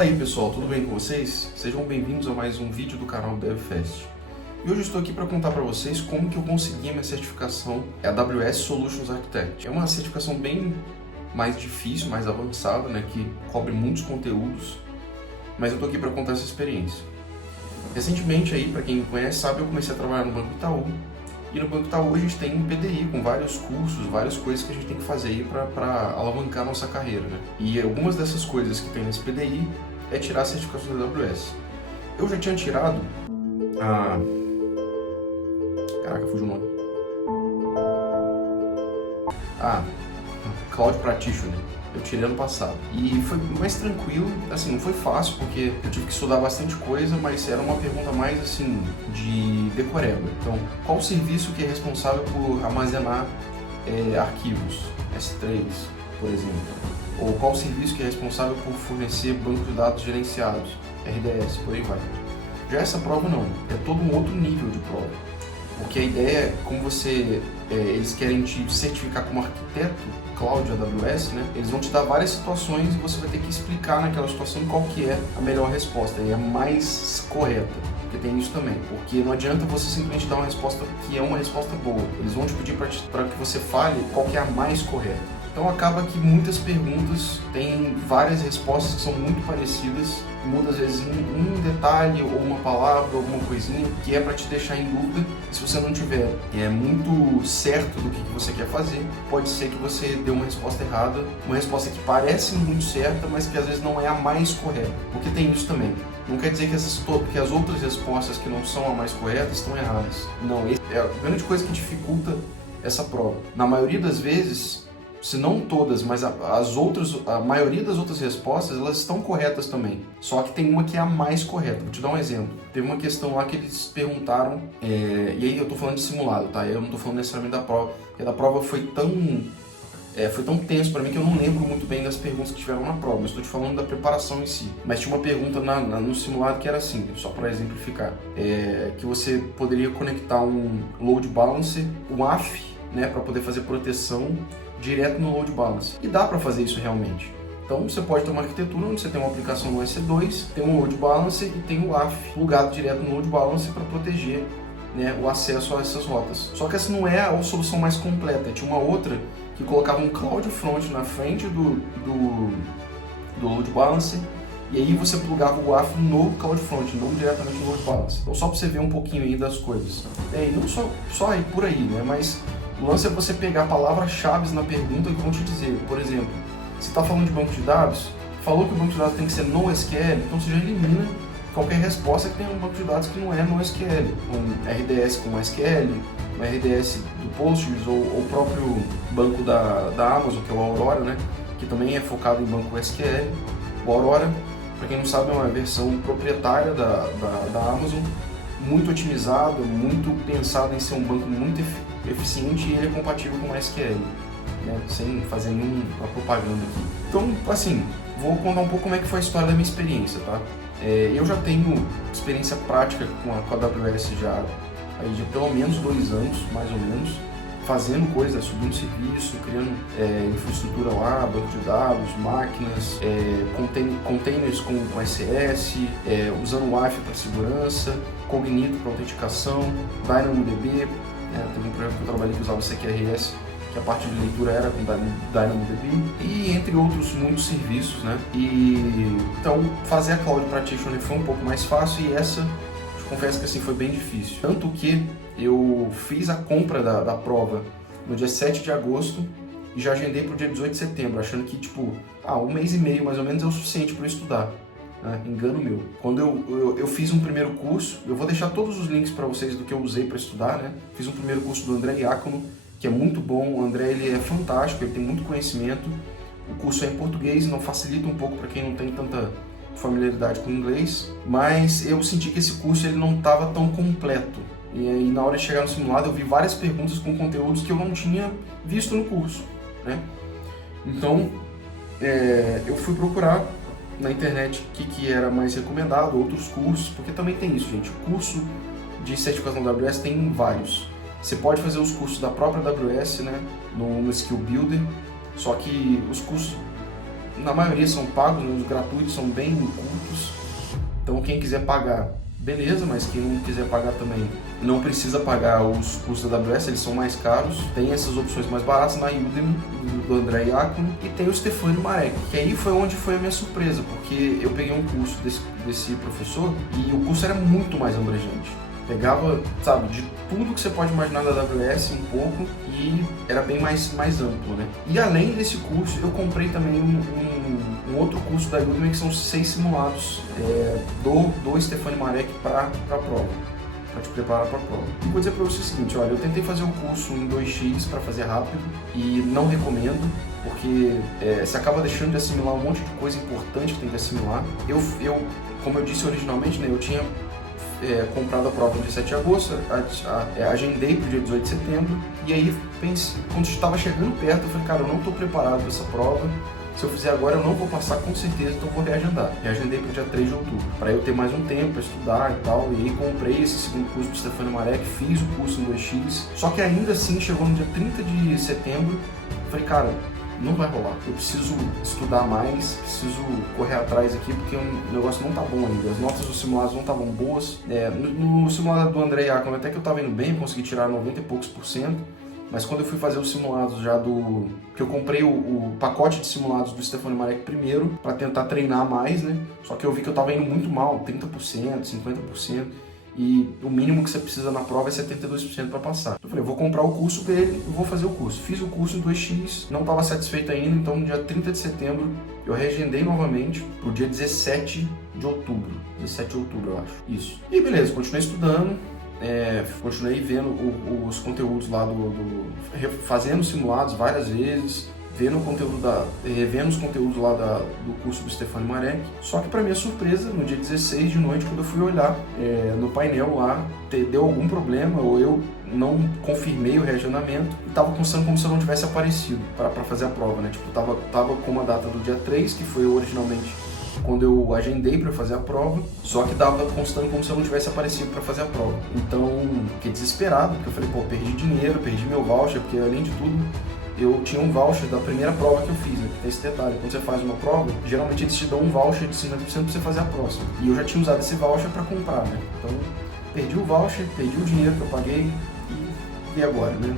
Fala aí pessoal, tudo bem com vocês? Sejam bem-vindos a mais um vídeo do canal DevFest. E hoje eu estou aqui para contar para vocês como que eu consegui a minha certificação AWS Solutions Architect. É uma certificação bem mais difícil, mais avançada, né, que cobre muitos conteúdos, mas eu estou aqui para contar essa experiência. Recentemente, aí, para quem me conhece sabe, eu comecei a trabalhar no Banco Itaú. E no Banco Itaú a gente tem um PDI com vários cursos, várias coisas que a gente tem que fazer aí para alavancar a nossa carreira, né? E algumas dessas coisas que tem nesse PDI é tirar a certificação da AWS. Eu já tinha tirado a... Caraca, fugiu o nome. Cloud Practitioner. Eu tirei ano passado. E foi mais tranquilo, assim, não foi fácil, porque eu tive que estudar bastante coisa, mas era uma pergunta mais, assim, de decoreba. Então, qual o serviço que é responsável por armazenar arquivos? S3, por exemplo. Ou qual o serviço que é responsável por fornecer banco de dados gerenciados? RDS, por aí vai. Já essa prova não, é todo um outro nível de prova. Porque a ideia é, como eles querem te certificar como arquiteto Cloud AWS, né? Eles vão te dar várias situações e você vai ter que explicar naquela situação qual que é a melhor resposta e a mais correta. Porque tem isso também, porque não adianta você simplesmente dar uma resposta que é uma resposta boa. Eles vão te pedir para que você fale qual que é a mais correta. Então acaba que muitas perguntas têm várias respostas que são muito parecidas, muda às vezes um detalhe ou uma palavra, alguma coisinha que é para te deixar em dúvida. E se você não tiver muito certo do que você quer fazer, pode ser que você dê uma resposta errada, uma resposta que parece muito certa, mas que às vezes não é a mais correta, porque tem isso também. Não quer dizer que as outras respostas que não são a mais correta estão erradas. Não, essa é a grande coisa que dificulta essa prova. Na maioria das vezes, se não todas, mas a maioria das outras respostas, elas estão corretas também. Só que tem uma que é a mais correta. Vou te dar um exemplo. Teve uma questão lá que eles perguntaram, e aí eu tô falando de simulado, tá? Eu não tô falando necessariamente da prova, porque a prova foi tão tenso para mim que eu não lembro muito bem das perguntas que tiveram na prova, mas estou te falando da preparação em si. Mas tinha uma pergunta no simulado que era assim, só para exemplificar, que você poderia conectar um load balancer, um AF, né, para poder fazer proteção direto no load balancer. E dá para fazer isso realmente. Então você pode ter uma arquitetura onde você tem uma aplicação no EC2, tem um load balancer e tem o AF plugado direto no load balancer para proteger, né, o acesso a essas rotas. Só que essa não é a solução mais completa. Tinha uma outra que colocava um CloudFront na frente do load balancer, e aí você plugava o AF no CloudFront, não diretamente no load balancer. Então só para você ver um pouquinho aí das coisas. E não só aí por aí, né, mas o lance é você pegar palavras-chave na pergunta que vão te dizer. Por exemplo, se está falando de banco de dados, falou que o banco de dados tem que ser NoSQL, então você já elimina qualquer resposta que tenha um banco de dados que não é NoSQL. Um RDS com SQL, um RDS do Postgres ou o próprio banco da Amazon, que é o Aurora, né? Que também é focado em banco SQL. O Aurora, para quem não sabe, é uma versão proprietária da Amazon, muito otimizado, muito pensado em ser um banco muito eficiente, e ele é compatível com o SQL, né? Sem fazer nenhuma propaganda aqui. Então, assim, vou contar um pouco como é que foi a história da minha experiência, tá? Eu já tenho experiência prática com a AWS já de pelo menos 2 anos, mais ou menos, fazendo coisas, subindo serviço, criando infraestrutura lá, banco de dados, máquinas, containers com SS, usando Wi-Fi para segurança, Cognito para autenticação, DynamoDB, teve um projeto que eu trabalhei que usava CQRS, que a parte de leitura era com DynamoDB, e entre outros muitos serviços, né? Então fazer a Cloud Practitioner foi um pouco mais fácil, e essa, te confesso que assim, foi bem difícil. Tanto que eu fiz a compra da prova no dia 7 de agosto e já agendei para o dia 18 de setembro, achando que um mês e meio mais ou menos é o suficiente para eu estudar. Engano meu. Quando eu fiz um primeiro curso, eu vou deixar todos os links para vocês do que eu usei para estudar, né? Fiz um primeiro curso do André Iacono, que é muito bom. O André, ele é fantástico, ele tem muito conhecimento. O curso é em português, não facilita um pouco para quem não tem tanta familiaridade com inglês, mas eu senti que esse curso ele não estava tão completo. E aí, na hora de chegar no simulado, eu vi várias perguntas com conteúdos que eu não tinha visto no curso, né? Então, eu fui procurar na internet o que era mais recomendado, outros cursos, porque também tem isso, gente. O curso de certificação da AWS tem vários. Você pode fazer os cursos da própria AWS, né, no Skill Builder, só que os cursos na maioria são pagos, né? Os gratuitos são bem curtos. Então quem quiser pagar, beleza, mas quem não quiser pagar também não precisa pagar os cursos da AWS, eles são mais caros. Tem essas opções mais baratas na Udemy, do André Iacono, e tem o Stefano Marek, que aí foi onde foi a minha surpresa, porque eu peguei um curso desse professor e o curso era muito mais abrangente. Pegava, sabe, de tudo que você pode imaginar da AWS um pouco e era bem mais amplo, né? E além desse curso, eu comprei também um outro curso da Udemy que são 6 simulados do Stefano Marek para a prova, para te preparar para a prova. E vou dizer para você o seguinte, olha, eu tentei fazer o curso em 2x para fazer rápido e não recomendo, porque você acaba deixando de assimilar um monte de coisa importante que tem que assimilar. Eu como eu disse originalmente, né, eu tinha comprado a prova no dia 7 de agosto, agendei para o dia 18 de setembro, e aí pensei, quando estava chegando perto, eu falei, cara, eu não estou preparado para essa prova, se eu fizer agora eu não vou passar com certeza, então eu vou reagendar. Reagendei para o dia 3 de outubro, para eu ter mais um tempo para estudar e tal, e aí comprei esse segundo curso do Stefano Marek, fiz o curso em 2x, só que ainda assim, chegou no dia 30 de setembro, eu falei, cara, não vai rolar. Eu preciso estudar mais, preciso correr atrás aqui, porque o negócio não tá bom ainda. As notas dos simulados não estavam boas. No simulado do André Iacono, até que eu tava indo bem, consegui tirar 90 e poucos %, mas quando eu fui fazer os simulados já que eu comprei o pacote de simulados do Stefano Marek primeiro, para tentar treinar mais, né? Só que eu vi que eu tava indo muito mal, 30%, 50%. E o mínimo que você precisa na prova é 72% para passar. Eu falei, eu vou comprar o curso dele e vou fazer o curso. Fiz o curso em 2x, não estava satisfeito ainda, então no dia 30 de setembro eu reagendei novamente para o dia 17 de outubro. 17 de outubro, eu acho. Isso. E beleza, continuei estudando, continuei vendo os conteúdos lá fazendo simulados várias vezes, revendo os conteúdos lá do curso do Stefano Marek. Só que para minha surpresa, no dia 16 de noite, quando eu fui olhar no painel lá, deu algum problema, ou eu não confirmei o reagendamento e estava constando como se eu não tivesse aparecido para fazer a prova, né? Tipo, tava com a data do dia 3, que foi originalmente quando eu agendei para fazer a prova, só que dava constando como se eu não tivesse aparecido para fazer a prova. Então, fiquei desesperado, porque eu falei, pô, perdi dinheiro, perdi meu voucher, porque além de tudo, eu tinha um voucher da primeira prova que eu fiz, né? Tem esse detalhe, quando você faz uma prova, geralmente eles te dão um voucher de 50% para você fazer a próxima. E eu já tinha usado esse voucher para comprar, né? Então, perdi o voucher, perdi o dinheiro que eu paguei e agora, né?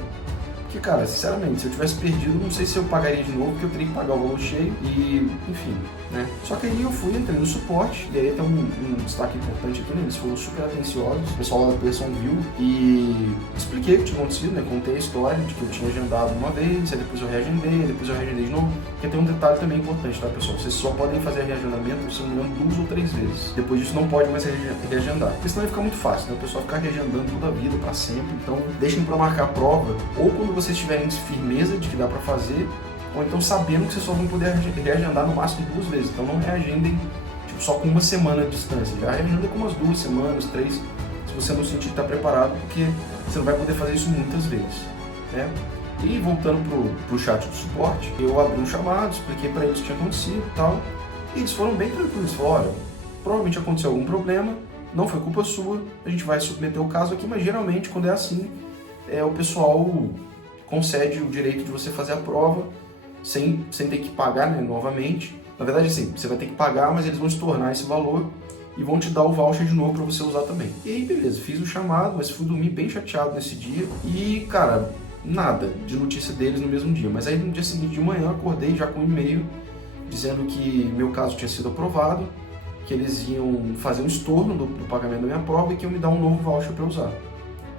Porque, cara, sinceramente, se eu tivesse perdido, não sei se eu pagaria de novo, porque eu teria que pagar o valor cheio e, enfim, né? Só que aí eu fui, entrei no suporte, e aí tem um destaque importante aqui, né? Eles foram super atenciosos, o pessoal da Person viu e expliquei o que tinha acontecido, né? Contei a história de que eu tinha agendado uma vez, aí depois eu reagendei de novo, porque tem um detalhe também importante, tá, pessoal? Vocês só podem fazer reagendamento, se não me engano, 2 ou 3 vezes. Depois disso não pode mais reagendar, porque senão vai ficar muito fácil, né? O pessoal ficar reagendando toda a vida, pra sempre. Então, deixem pra marcar a prova, ou quando vocês tiverem firmeza de que dá para fazer, ou então sabendo que vocês só vão poder reagendar no máximo 2 vezes. Então não reagendem tipo, só com 1 semana de distância, já reagenda com umas 2 semanas, 3, se você não sentir que está preparado, porque você não vai poder fazer isso muitas vezes, né? E voltando pro chat do suporte, eu abri um chamado, expliquei para eles o que tinha acontecido e tal, e eles foram bem tranquilos, falaram, olha, provavelmente aconteceu algum problema, não foi culpa sua, a gente vai submeter o caso aqui, mas geralmente quando é assim, o pessoal concede o direito de você fazer a prova sem ter que pagar, né, novamente. Na verdade, assim, você vai ter que pagar, mas eles vão estornar esse valor e vão te dar o voucher de novo para você usar também. E aí, beleza, fiz o chamado, mas fui dormir bem chateado nesse dia e, cara, nada de notícia deles no mesmo dia. Mas aí no dia seguinte de manhã eu acordei já com um e-mail dizendo que meu caso tinha sido aprovado, que eles iam fazer um estorno do pagamento da minha prova e que iam me dar um novo voucher para usar.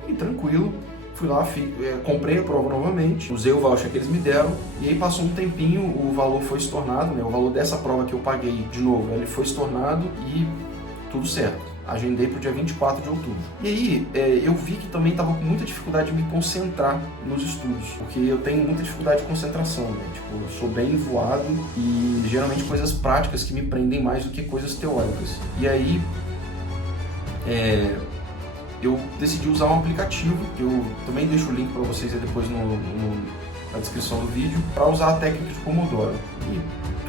E tranquilo. Fui lá, comprei a prova novamente, usei o voucher que eles me deram e aí passou um tempinho, o valor foi estornado, né? O valor dessa prova que eu paguei de novo, ele foi estornado e tudo certo. Agendei para o dia 24 de outubro. E aí eu vi que também estava com muita dificuldade de me concentrar nos estudos, porque eu tenho muita dificuldade de concentração, né? Tipo, eu sou bem voado e geralmente coisas práticas que me prendem mais do que coisas teóricas. E aí eu decidi usar um aplicativo, que eu também deixo o link para vocês aí depois na descrição do vídeo, para usar a técnica de Pomodoro. E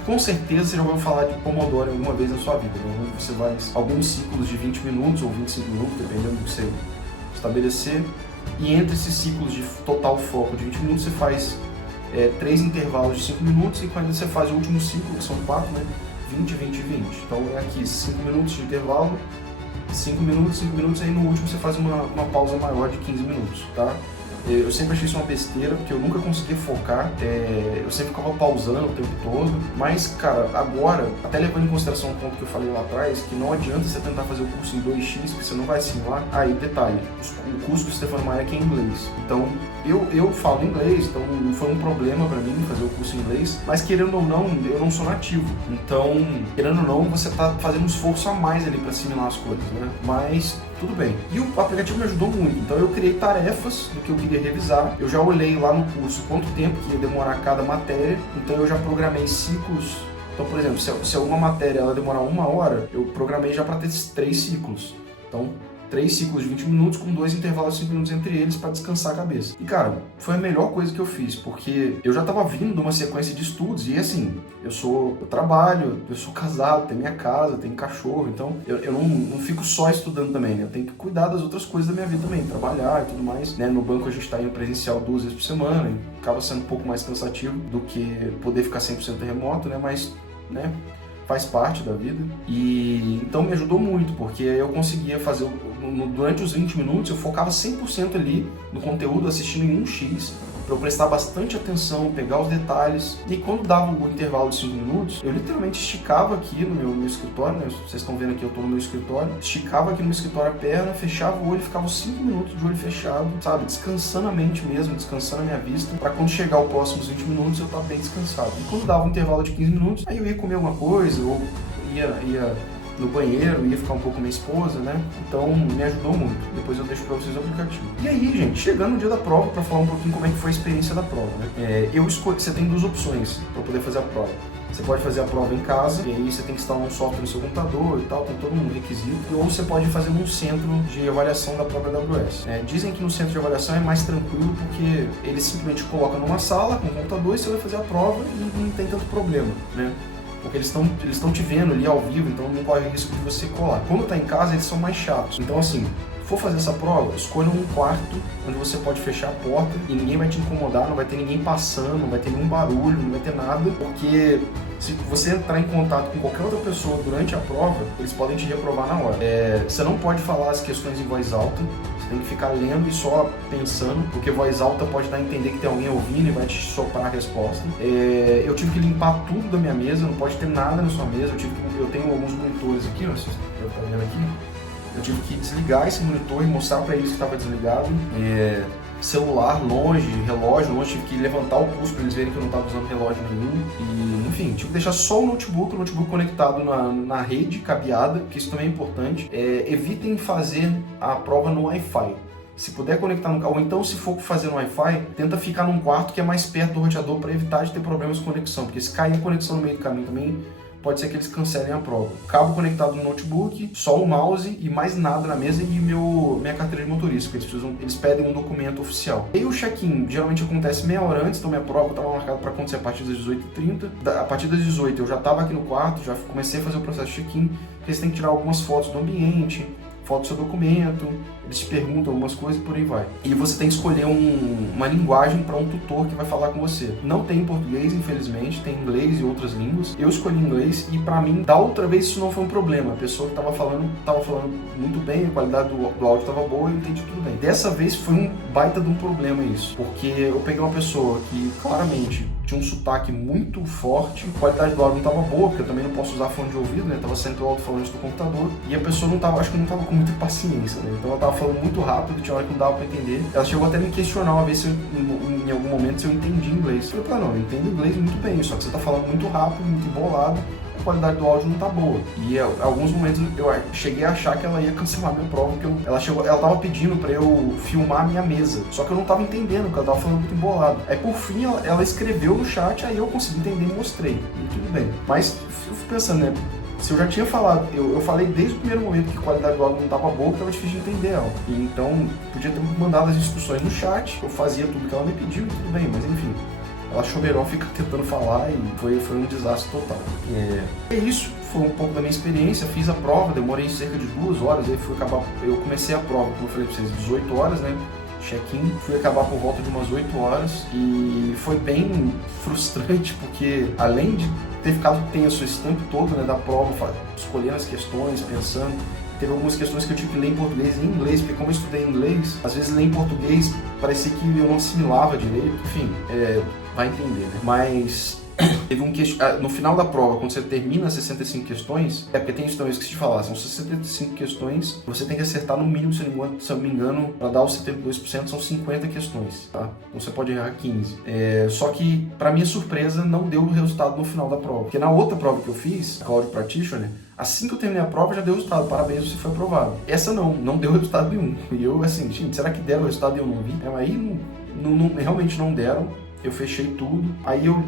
com certeza você já ouviu falar de Pomodoro alguma vez na sua vida, né? Você vai alguns ciclos de 20 minutos ou 25 minutos, dependendo do que você estabelecer, e entre esses ciclos de total foco de 20 minutos você faz 3 intervalos de 5 minutos e quando você faz o último ciclo, que são 4, né? 20, 20 e 20. Então é aqui 5 minutos de intervalo, 5 minutos, aí no último você faz uma pausa maior de 15 minutos, tá? Eu sempre achei isso uma besteira, porque eu nunca conseguia focar, eu sempre ficava pausando o tempo todo, mas, cara, agora, até levando em consideração um ponto que eu falei lá atrás, que não adianta você tentar fazer o curso em 2x, porque você não vai assimilar. Aí, detalhe, o curso do Stefan Majek é em inglês, então eu falo inglês, então não foi um problema pra mim fazer o curso em inglês, mas querendo ou não, eu não sou nativo, então, querendo ou não, você tá fazendo um esforço a mais ali pra assimilar as coisas, né, mas tudo bem. E o aplicativo me ajudou muito, então eu criei tarefas do que eu queria revisar, eu já olhei lá no curso quanto tempo que ia demorar cada matéria, então eu já programei ciclos. Então, por exemplo, se alguma matéria ela demorar 1 hora, eu programei já para ter 3 ciclos. Então, 3 ciclos de 20 minutos com 2 intervalos de 5 minutos entre eles para descansar a cabeça. E, cara, foi a melhor coisa que eu fiz, porque eu já estava vindo de uma sequência de estudos e, assim, eu trabalho, eu sou casado, tenho minha casa, tenho cachorro, então eu não fico só estudando também, né? Eu tenho que cuidar das outras coisas da minha vida também, trabalhar e tudo mais, né? No banco a gente está indo presencial 2 vezes por semana, e acaba sendo um pouco mais cansativo do que poder ficar 100% remoto, né? Mas, né? Faz parte da vida, e então me ajudou muito, porque eu conseguia fazer, durante os 20 minutos, eu focava 100% ali no conteúdo, assistindo em 1x, para eu prestar bastante atenção, pegar os detalhes, e quando dava o intervalo de 5 minutos, eu literalmente esticava aqui no meu escritório, né? Vocês estão vendo aqui, eu estou no meu escritório, esticava aqui no meu escritório a perna, fechava o olho e ficava 5 minutos de olho fechado, sabe? Descansando a mente mesmo, descansando a minha vista, para quando chegar os próximos 20 minutos eu estar bem descansado. E quando dava um intervalo de 15 minutos, aí eu ia comer alguma coisa, ou ia no banheiro, ia ficar um pouco com minha esposa, né? Então me ajudou muito. Depois eu deixo pra vocês o aplicativo. E aí, gente, chegando no dia da prova, pra falar um pouquinho como é que foi a experiência da prova, né? Você tem 2 opções pra poder fazer a prova. Você pode fazer a prova em casa, e aí você tem que instalar um software no seu computador e tal, tem todo um requisito. Ou você pode fazer num centro de avaliação da própria AWS. Dizem que no centro de avaliação é mais tranquilo, porque eles simplesmente colocam numa sala com o computador e você vai fazer a prova e não tem tanto problema, né? Porque eles estão te vendo ali ao vivo, então não corre o risco de você colar. Quando tá em casa, eles são mais chatos. Então, assim, for fazer essa prova, escolha um quarto onde você pode fechar a porta e ninguém vai te incomodar, não vai ter ninguém passando, não vai ter nenhum barulho, não vai ter nada, porque se você entrar em contato com qualquer outra pessoa durante a prova, eles podem te reprovar na hora. Você não pode falar as questões em voz alta, você tem que ficar lendo e só pensando, porque voz alta pode dar a entender que tem alguém ouvindo e vai te soprar a resposta. Eu tive que limpar tudo da minha mesa, não pode ter nada na sua mesa, eu tenho alguns monitores aqui, ó, vocês estão vendo aqui. Eu tive que desligar esse monitor e mostrar para eles que estava desligado. Celular longe, relógio longe, tive que levantar o pulso para eles verem que eu não estava usando relógio nenhum. E, enfim, tive que deixar só o notebook conectado na rede cabeada, que isso também é importante. Evitem fazer a prova no Wi-Fi. Se puder conectar no carro, ou então se for fazer no Wi-Fi, tenta ficar num quarto que é mais perto do roteador para evitar de ter problemas de conexão, porque se cair a conexão no meio do caminho também, pode ser que eles cancelem a prova. Cabo conectado no notebook, só o mouse e mais nada na mesa, e minha carteira de motorista, porque eles pedem um documento oficial. E o check-in geralmente acontece meia hora antes, então minha prova estava marcada para acontecer a partir das 18h30. A partir das 18h eu já estava aqui no quarto, já comecei a fazer o processo de check-in, porque você tem que tirar algumas fotos do ambiente, foto do seu documento, eles te perguntam algumas coisas e por aí vai. E você tem que escolher uma linguagem para um tutor que vai falar com você. Não tem em português, infelizmente, tem inglês e outras línguas. Eu escolhi inglês e para mim, da outra vez isso não foi um problema. A pessoa que estava falando muito bem, a qualidade do áudio estava boa e eu entendi tudo bem. Dessa vez foi um baita de um problema isso, porque eu peguei uma pessoa que claramente tinha um sotaque muito forte, a qualidade do áudio não estava boa, porque eu também não posso usar fone de ouvido, né? Tava sendo o alto-falante do computador, e a pessoa acho que não estava com muita paciência, né? Então ela estava falando muito rápido, tinha hora que não dava para entender. Ela chegou até a me questionar uma vez se em algum momento se eu entendi inglês. Eu falei, não, eu entendo inglês muito bem, só que você está falando muito rápido, muito embolado, a qualidade do áudio não tá boa. E em alguns momentos eu cheguei a achar que ela ia cancelar minha prova, porque ela tava pedindo pra eu filmar a minha mesa, só que eu não tava entendendo, porque ela tava falando muito embolado. Aí por fim ela escreveu no chat, aí eu consegui entender e mostrei, e tudo bem. Mas eu fico pensando, né, se eu já tinha falado, eu falei desde o primeiro momento que a qualidade do áudio não estava boa, porque estava difícil de entender ela. E então podia ter mandado as instruções no chat, eu fazia tudo que ela me pediu, tudo bem, mas enfim. Ela choverou, fica tentando falar e foi um desastre total. É isso, foi um pouco da minha experiência, fiz a prova, demorei cerca de 2 horas, aí eu comecei a prova, como eu falei pra vocês, 18 horas, né? check-in, fui acabar por volta de umas 8 horas e foi bem frustrante porque além de ter ficado tenso esse tempo todo, né, da prova, escolhendo as questões, pensando, teve algumas questões que eu tive que ler em português e em inglês, porque como eu estudei inglês, às vezes ler em português parecia que eu não assimilava direito, enfim, vai entender, né? Mas teve no final da prova, quando você termina as 65 questões, porque tem isso também, eu esqueci de falar, são 65 questões, você tem que acertar no mínimo, se eu não me engano, para dar os 72% são 50 questões, tá? Então você pode errar 15. Só que, para minha surpresa, não deu o resultado no final da prova, porque na outra prova que eu fiz, a Cloud Practitioner, assim que eu terminei a prova, já deu o resultado, parabéns, você foi aprovado. Essa não deu resultado nenhum. E eu, assim, gente, será que deram o resultado e eu não vi? Aí realmente não deram. Eu fechei tudo. Aí eu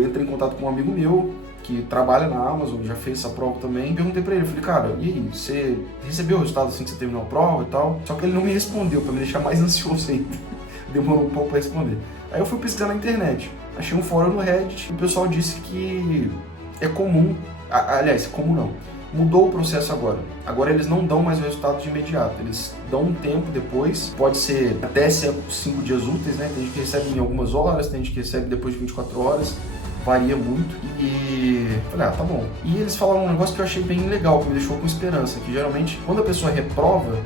entrei em contato com um amigo meu que trabalha na Amazon, já fez essa prova também. Perguntei pra ele, falei, cara, e aí, você recebeu o resultado assim que você terminou a prova e tal? Só que ele não me respondeu, pra me deixar mais ansioso ainda. Demorou um pouco pra responder. Aí eu fui pesquisar na internet. Achei um fórum no Reddit e o pessoal disse que é comum, aliás, comum não. Mudou o processo agora. Agora eles não dão mais o resultado de imediato. Eles dão um tempo depois. Pode ser até 5 dias úteis, né? Tem gente que recebe em algumas horas, tem gente que recebe depois de 24 horas. Varia muito. E falei, tá bom. E eles falaram um negócio que eu achei bem legal, que me deixou com esperança. Que geralmente, quando a pessoa reprova,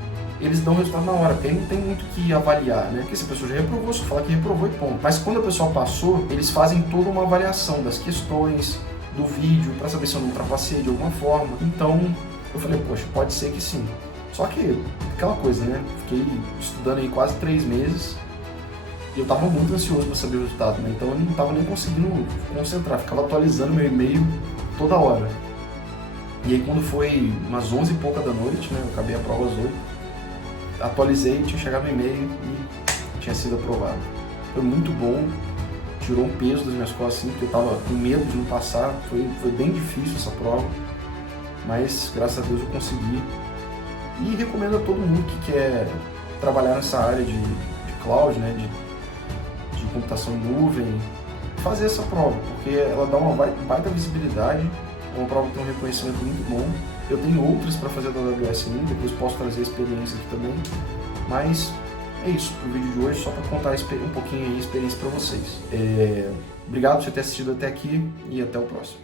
eles dão o resultado na hora, porque aí não tem muito o que avaliar, né? Porque se a pessoa já reprovou, só fala que reprovou e ponto. Mas quando a pessoa passou, eles fazem toda uma avaliação das questões, do vídeo, para saber se eu não ultrapassei de alguma forma. Então, eu falei, poxa, pode ser que sim. Só que, aquela coisa, né? Fiquei estudando aí quase 3 meses e eu tava muito ansioso para saber o resultado, né? Então eu não tava nem conseguindo concentrar, ficava atualizando meu e-mail toda hora. E aí quando foi umas 11 e pouca da noite, né? Eu acabei a prova às 8, atualizei, tinha chegado no e-mail e tinha sido aprovado. Foi muito bom. Tirou um peso das minhas costas, assim, porque eu tava com medo de não passar. Foi bem difícil essa prova, mas graças a Deus eu consegui. E recomendo a todo mundo que quer trabalhar nessa área de cloud, né, de computação em nuvem, fazer essa prova, porque ela dá uma baita visibilidade, é uma prova que tem um reconhecimento muito bom. Eu tenho outras para fazer da AWS ainda, depois posso trazer a experiência aqui também, mas é isso pro vídeo de hoje, só para contar um pouquinho aí a experiência para vocês. Obrigado por você ter assistido até aqui e até o próximo.